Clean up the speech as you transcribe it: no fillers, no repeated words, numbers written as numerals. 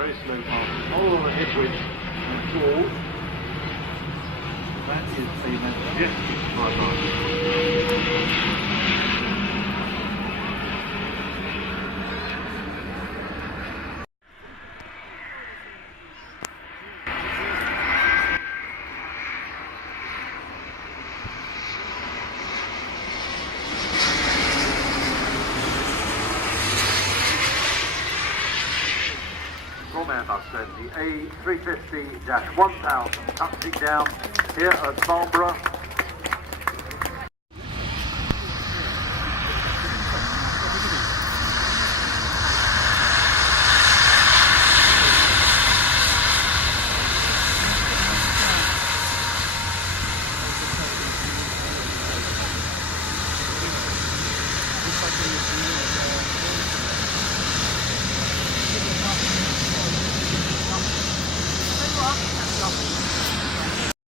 very slow pass. All on the headway and forward. That is a majestic flyby. From Airbus then, the A350-1000 touching down here at Farnborough.